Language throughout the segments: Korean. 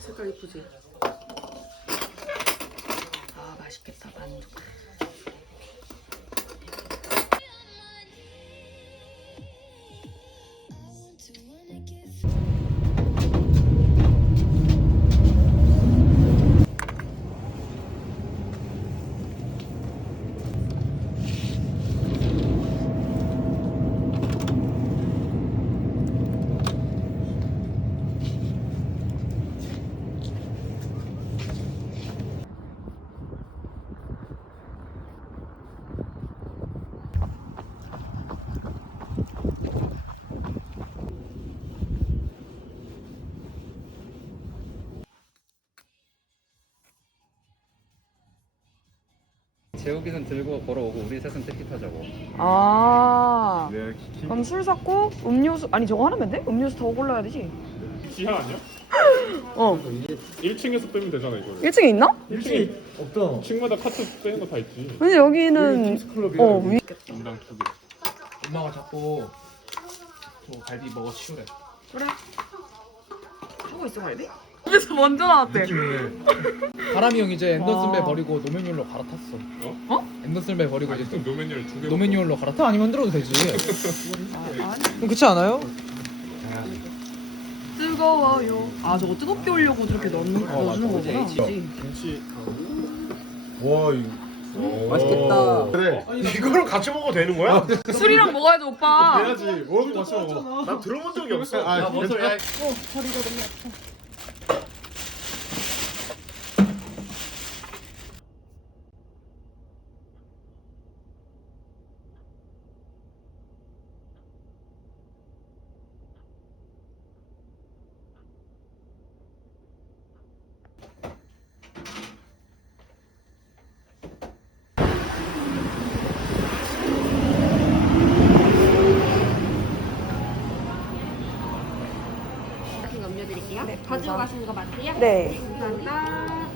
색깔 이쁘지? 아 맛있겠다 만두. 재욱이는 들고 걸어오고 우리 셋은 택시 타자고. 아 네, 그럼 술 샀고 음료수 아니 저거 하나면 돼? 음료수 더 골라야 되지 지하 아니야? 어 1층에서 빼면 되잖아 이거를 1층에 있나? 1층에 없다. 층마다 카트 빼는 거 다 있지 근데 여기는 클럽이야. 어 위... 인당 두 개 엄마가 자꾸 뭐 갈비 먹어 치우래. 그래 하고 있어 갈비? 그래서 먼저 나왔대 바람이 형 이제 아. 버리고 노맨유얼로 갈아탔어. 어? 어? 엔더슨배 버리고 이제 아직도 노맨유얼 두개 노맨유얼로 갈아타 아니면 흔들어도 되지. 아, 아니 그럼 그렇지 않아요? 뜨거워요 아 저거 뜨겁게 오려고 저렇게 넣는, 어, 넣어주는 맞아. 거구나 김치 와 이거. 맛있겠다. 그래. 이거랑 같이 먹어도 되는 거야? 술이랑 먹어야지 오빠 돼야지. 뭐 같이 먹어. 난 들어본 적이 없어. 아, 뭔 소리야? 같은 거 음료 드릴게요. 가지고 가시는 거 맞으세요? 네 감사합니다.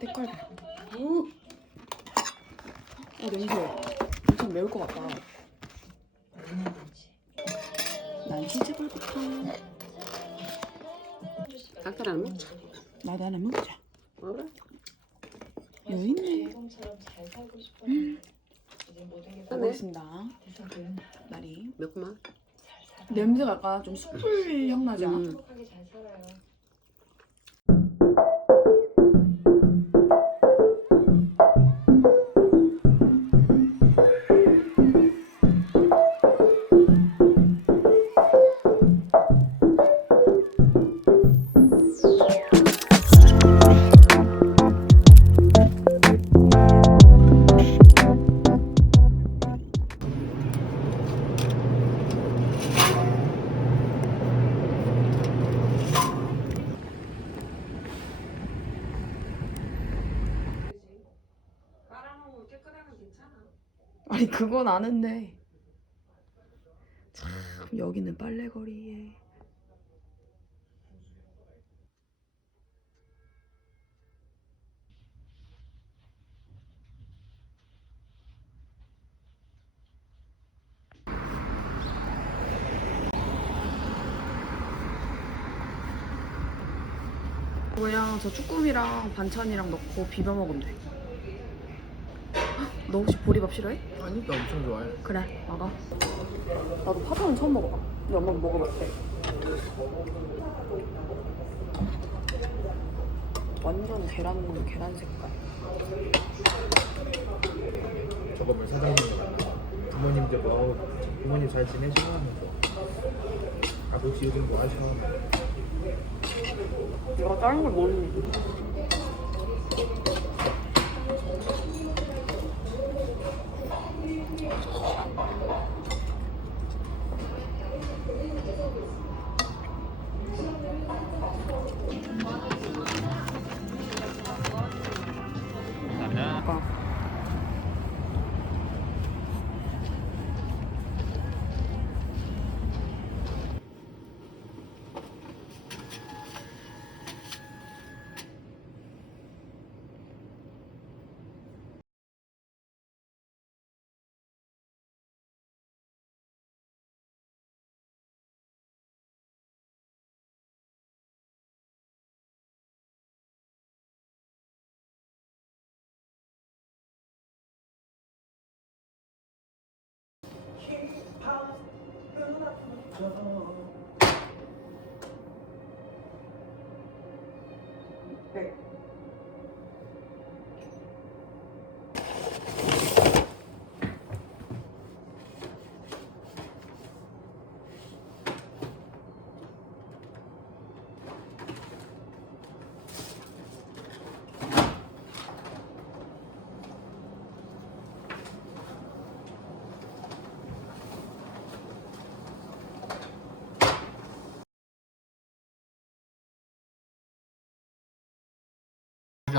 색깔 봐. 오. 어 냄새 엄청 매울 것 같다. 난 치즈볼 부터. 닭살 안 먹자. 나도 하나 먹자. 먹어라. 여기 있네. 음. 먹겠습니다. 나리. 매콤한. 냄새가 약간 좀 숯불 향 나지 않아? 음. 그건 아는데 참 여기는 빨래거리에 그냥 저 쭈꾸미랑 반찬이랑 넣고 비벼 먹으면 돼. 너 혹시 보리밥 싫어해? 아니 나 엄청 좋아해. 그래, 먹어. 나도 파전은 처음 먹어봐. 근데 엄마도 먹어봤대. 완전 계란, 계란 색깔. 저거 뭐 사장님 부모님들 뭐 부모님 잘 지내시고 하면서 아버지 요즘 뭐 하셔? 내가 다른 걸 모르니. 감 사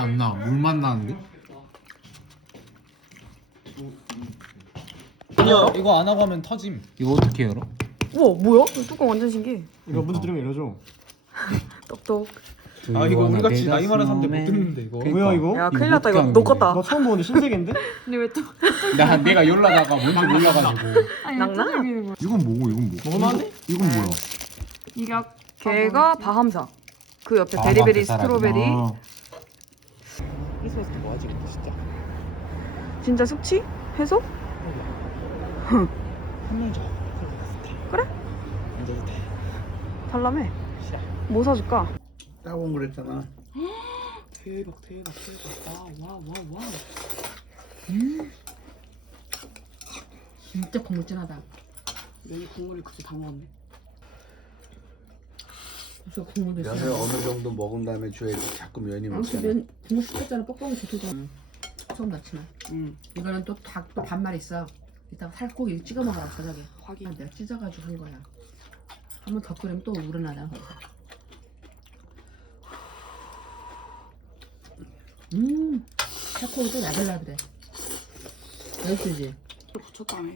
안 나. 물만 나는데? 이거 안 하고 하면 터짐. 이거 어떻게 열어? 우와, 뭐야? 이 뚜껑 완전 신기해. 이거 문제 들으면 이러죠. 똑똑. 아 이거 우리 같이 나이 많은 사람들 못 듣는데 이거. 뭐야 이거? 야, 큰일 났다. 이거 너 거다. 나 처음 보는데 신세계인데? 근데 왜 또? 나 내가 열라다가 뭔지 몰라가지고. 낭나? 이건 뭐고 이건 뭐? 먹을만해? 이건 뭐야? 이가 걔가 바함사. 그 옆에 베리베리 사라구나. 스트로베리. 이소에서 뭐 하지 근데 진짜. 진짜 숙취? 해소? 한명 줘. 그래? 앉아도 돼. 달라매. 뭐 사줄까? 따온 그랬잖아. 대박 대박 대박. 와와와 와. 와. 진짜 국물 진하다. 면이 국물을 그저 다 먹었네. 저 국물도 있어. 면을 어느 정도 먹은 다음에 줘야지 자꾸 면이 아무튼 먹잖아. 면 국물 시켰잖아. 뻑뻑이 좋더라 처음 넣지만. 응. 이거는 또 닭 또 반말 있어. 이따가 살코기 찍어 먹어라 저녁에. 확인. 아, 내가 찢어가지고 한 거야. 한 번 더 끓이면 또 우러나잖아 음. 살코기 또 야들야들해. 맛있지? 붙였다며.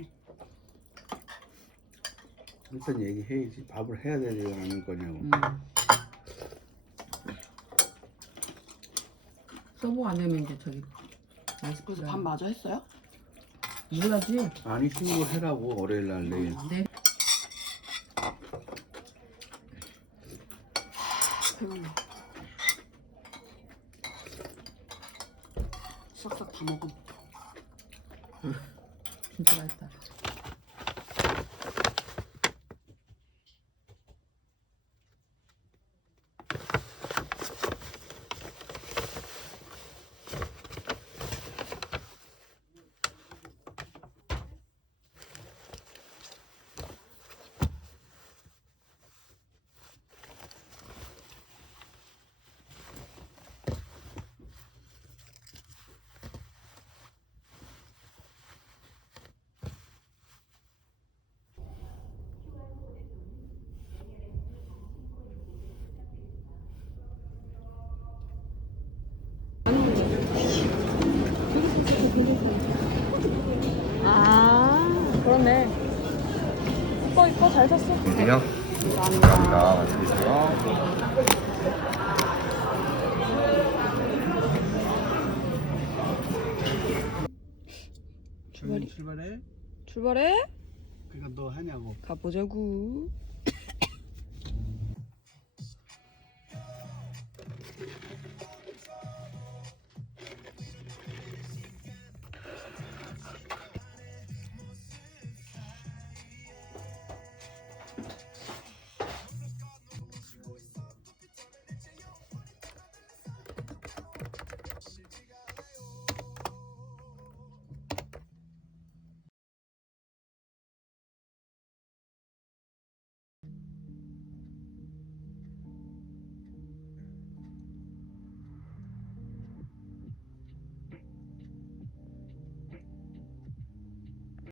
일단 얘기해야지. 밥을 해야 되지 않을 거냐고. 음. 서버 안 되면 이제 저기 맛있 그래서 밥 마저 했어요? 몰라지 아니 신고해라고 월요일 날 내일. 내 배불러. 싹싹 다 먹어. 진짜 맛있다 아, 그러네. 이뻐, 이뻐. 잘 샀어. 드세요. 감사합니다. 드세요. 출발해. 출발해. 그러니까 너 하냐고. 가보자구.